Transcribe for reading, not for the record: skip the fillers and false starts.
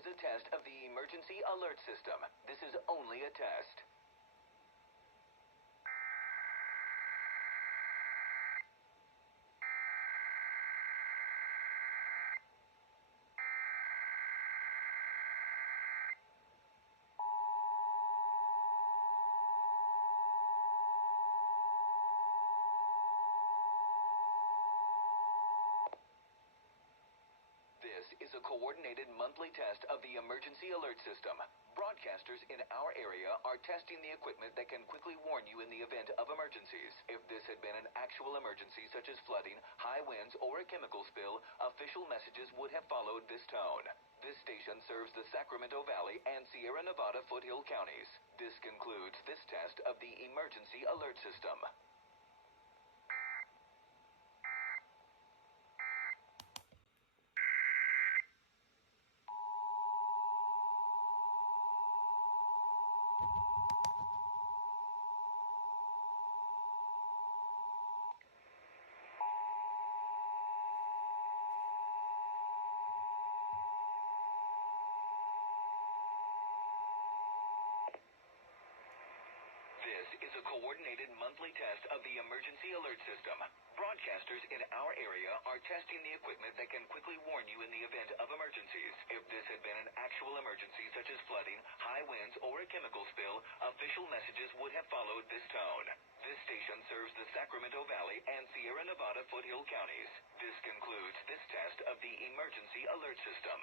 is a test of the emergency alert system. This is only a test. This is a coordinated monthly test of the emergency alert system. Broadcasters in our area are testing the equipment that can quickly warn you in the event of emergencies. If this had been an actual emergency such as flooding, high winds, or a chemical spill, official messages would have followed this tone. This station serves the Sacramento Valley and Sierra Nevada foothill counties. This concludes this test of the emergency alert system. This is a coordinated monthly test of the emergency alert system. Broadcasters in our area are testing the equipment that can quickly warn you in the event of emergencies. If this had been an actual emergency such as flooding, high winds, or a chemical spill, official messages would have followed this tone. This station serves the Sacramento Valley and Sierra Nevada foothill counties. This concludes this test of the emergency alert system.